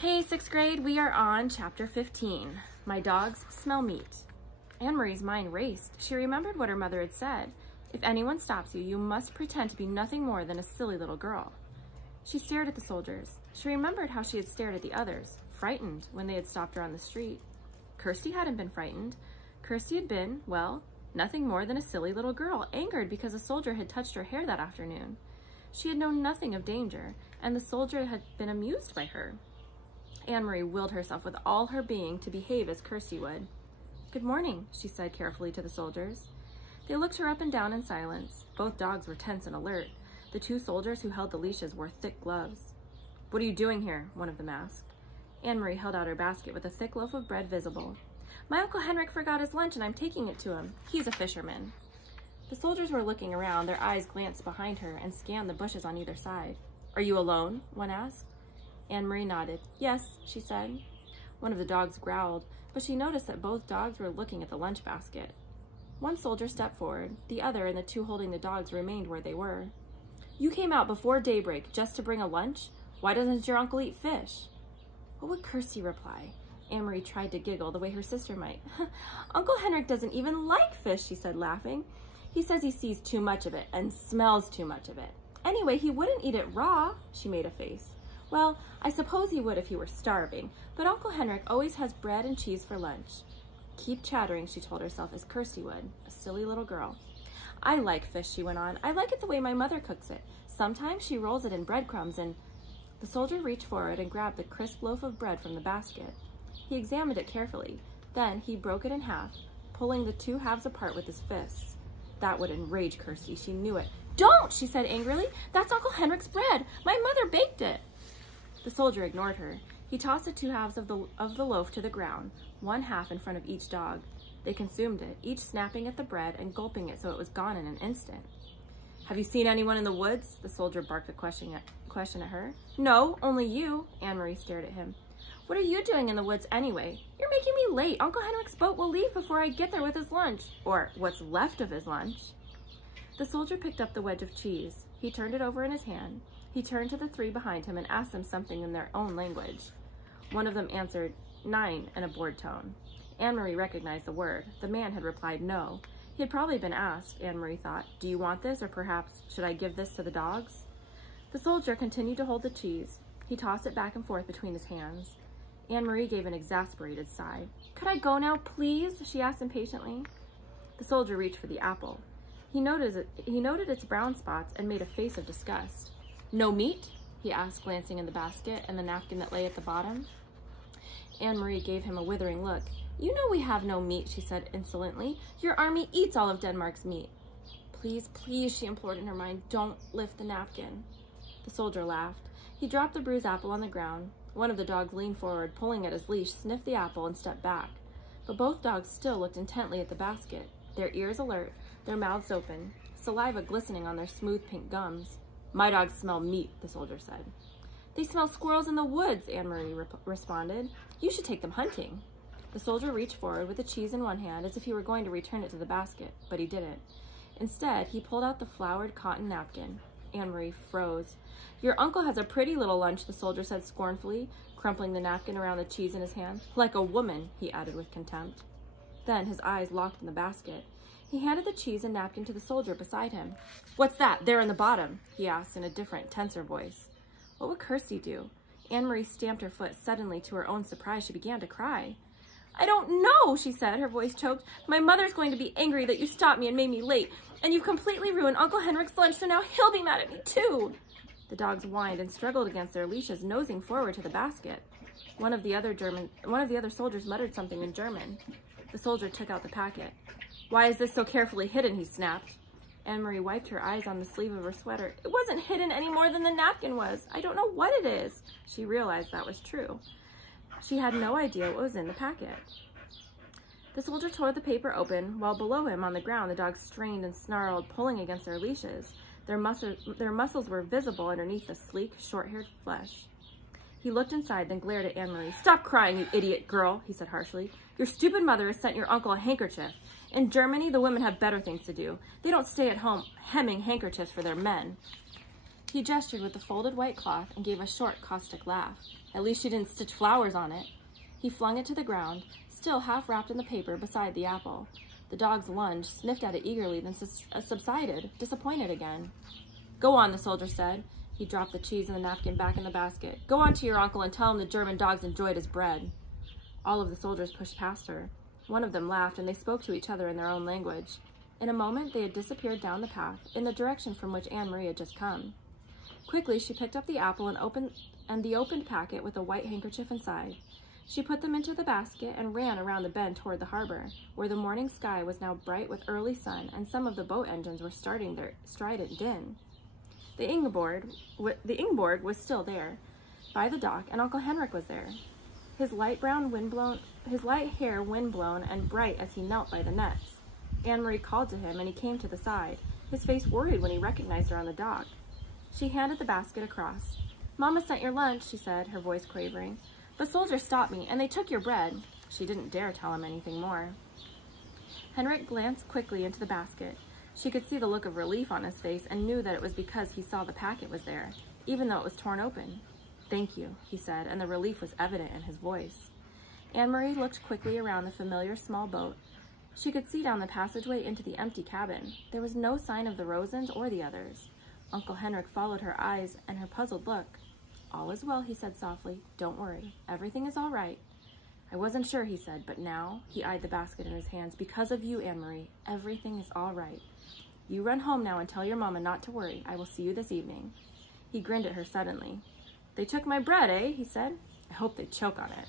Hey, 6th grade, we are on chapter 15. My dogs smell meat. Anne-Marie's mind raced. She remembered what her mother had said. If anyone stops you, you must pretend to be nothing more than a silly little girl. She stared at the soldiers. She remembered how she had stared at the others, frightened when they had stopped her on the street. Kirsty hadn't been frightened. Kirsty had been, well, nothing more than a silly little girl, angered because a soldier had touched her hair that afternoon. She had known nothing of danger, and the soldier had been amused by her. Anne-Marie willed herself with all her being to behave as Kirsty would. "Good morning," she said carefully to the soldiers. They looked her up and down in silence. Both dogs were tense and alert. The two soldiers who held the leashes wore thick gloves. "What are you doing here?" one of them asked. Anne-Marie held out her basket with a thick loaf of bread visible. "My Uncle Henrik forgot his lunch and I'm taking it to him. He's a fisherman." The soldiers were looking around. Their eyes glanced behind her and scanned the bushes on either side. "Are you alone?" one asked. Anne-Marie nodded. "Yes," she said. One of the dogs growled, but she noticed that both dogs were looking at the lunch basket. One soldier stepped forward. The other and the two holding the dogs remained where they were. "You came out before daybreak just to bring a lunch? Why doesn't your uncle eat fish?" What would Kirsty reply? Anne-Marie tried to giggle the way her sister might. "Uncle Henrik doesn't even like fish," she said, laughing. "He says he sees too much of it and smells too much of it. Anyway, he wouldn't eat it raw." She made a face. "Well, I suppose he would if he were starving, but Uncle Henrik always has bread and cheese for lunch." Keep chattering, she told herself, as Kirsty would, a silly little girl. "I like fish," she went on. "I like it the way my mother cooks it. Sometimes she rolls it in breadcrumbs and—" The soldier reached forward and grabbed the crisp loaf of bread from the basket. He examined it carefully. Then he broke it in half, pulling the two halves apart with his fists. That would enrage Kirsty. She knew it. "Don't!" she said angrily. "That's Uncle Henrik's bread. My mother baked it." The soldier ignored her. He tossed the two halves of the loaf to the ground, one half in front of each dog. They consumed it, each snapping at the bread and gulping it so it was gone in an instant. "Have you seen anyone in the woods?" The soldier barked a question at her. "No, only you." Anne-Marie stared at him. "What are you doing in the woods anyway? You're making me late. Uncle Henrik's boat will leave before I get there with his lunch. Or what's left of his lunch." The soldier picked up the wedge of cheese. He turned it over in his hand. He turned to the three behind him and asked them something in their own language. One of them answered, "Nine," in a bored tone. Anne-Marie recognized the word. The man had replied no. He had probably been asked, Anne-Marie thought, "Do you want this, or perhaps, should I give this to the dogs?" The soldier continued to hold the cheese. He tossed it back and forth between his hands. Anne-Marie gave an exasperated sigh. "Could I go now, please?" she asked impatiently. The soldier reached for the apple. He noted its brown spots and made a face of disgust. "No meat?" he asked, glancing in the basket and the napkin that lay at the bottom. Anne-Marie gave him a withering look. "You know we have no meat," she said insolently. "Your army eats all of Denmark's meat." "Please, please," she implored in her mind, "don't lift the napkin." The soldier laughed. He dropped the bruised apple on the ground. One of the dogs leaned forward, pulling at his leash, sniffed the apple, and stepped back. But both dogs still looked intently at the basket, their ears alert, their mouths open, saliva glistening on their smooth pink gums. "My dogs smell meat," the soldier said. "They smell squirrels in the woods," Anne-Marie responded. "You should take them hunting." The soldier reached forward with the cheese in one hand as if he were going to return it to the basket, but he didn't. Instead, he pulled out the flowered cotton napkin. Anne-Marie froze. "Your uncle has a pretty little lunch," the soldier said scornfully, crumpling the napkin around the cheese in his hand. "Like a woman," he added with contempt. Then his eyes locked in the basket. He handed the cheese and napkin to the soldier beside him. "What's that, there in the bottom?" he asked in a different, tenser voice. What would Kirsty do? Anne-Marie stamped her foot. Suddenly, to her own surprise, she began to cry. "I don't know," she said, her voice choked. "My mother's going to be angry that you stopped me and made me late, and you completely ruined Uncle Henrik's lunch, so now he'll be mad at me too." The dogs whined and struggled against their leashes, nosing forward to the basket. One of the other soldiers muttered something in German. The soldier took out the packet. "Why is this so carefully hidden?" he snapped. Anne-Marie wiped her eyes on the sleeve of her sweater. "It wasn't hidden any more than the napkin was. I don't know what it is." She realized that was true. She had no idea what was in the packet. The soldier tore the paper open, while below him on the ground the dogs strained and snarled, pulling against their leashes. Their muscles were visible underneath the sleek, short-haired flesh. He looked inside, then glared at Anne-Marie. "Stop crying, you idiot girl," he said harshly. "Your stupid mother has sent your uncle a handkerchief. In Germany, the women have better things to do. They don't stay at home hemming handkerchiefs for their men." He gestured with the folded white cloth and gave a short, caustic laugh. At least she didn't stitch flowers on it. He flung it to the ground, still half wrapped in the paper beside the apple. The dogs lunged, sniffed at it eagerly, then subsided, disappointed again. "Go on," the soldier said. He dropped the cheese and the napkin back in the basket. "Go on to your uncle and tell him the German dogs enjoyed his bread." All of the soldiers pushed past her. One of them laughed, and they spoke to each other in their own language. In a moment, they had disappeared down the path, in the direction from which Anne-Marie had just come. Quickly, she picked up the apple and the opened packet with a white handkerchief inside. She put them into the basket and ran around the bend toward the harbor, where the morning sky was now bright with early sun, and some of the boat engines were starting their strident din. The Ingeborg was still there, by the dock, and Uncle Henrik was there. His light hair windblown and bright as he knelt by the nets. Anne-Marie called to him, and he came to the side, his face worried when he recognized her on the dock. She handed the basket across. "Mama sent your lunch," she said, her voice quavering. "The soldiers stopped me, and they took your bread." She didn't dare tell him anything more. Henrik glanced quickly into the basket. She could see the look of relief on his face and knew that it was because he saw the packet was there, even though it was torn open. "Thank you," he said, and the relief was evident in his voice. Anne-Marie looked quickly around the familiar small boat. She could see down the passageway into the empty cabin. There was no sign of the Rosens or the others. Uncle Henrik followed her eyes and her puzzled look. "All is well," he said softly. "Don't worry. Everything is all right." "I wasn't sure," he said, but now, he eyed the basket in his hands. "Because of you, Anne-Marie, everything is all right. You run home now and tell your mama not to worry. I will see you this evening." He grinned at her suddenly. "They took my bread, eh?" he said. "I hope they choke on it."